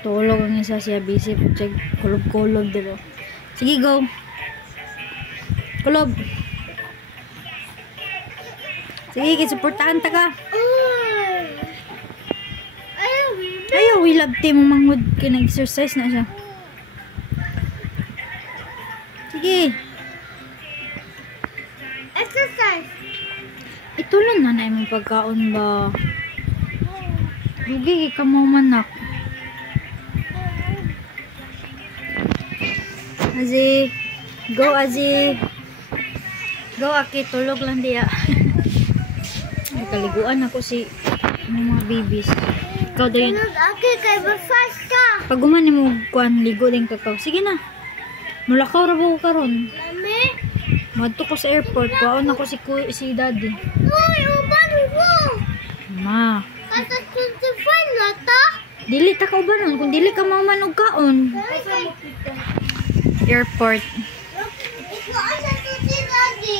Tulog ang isa siya, busy. Check, kulob-kulob dito. Sige, go. Kulob. Sige, kisuportahan ta ka. Ayaw, we love team manghud. Kinag-exercise na siya. Sige. Exercise. Ito lang na na mong pagkaon ba? Lugi, ikaw mo manak. Azi. Go, Azi. Go, Aki. Tulog lang diya. Kaliguan ako si mga babies. Ikaw doon. Aki, kay ba-fast ka? Pag umani mo kuan, ligo din kakaw. Sige na. Mulakaw ra ko karon. Mami? Madto ko sa airport. Kuwaon ako si daddy. Uy, uban mo! Ma. Kasa 25 na ta? Dili ta ka ubanon. Kung dili ka mamanog kaon. Airport. Ikaw asa to si daddy?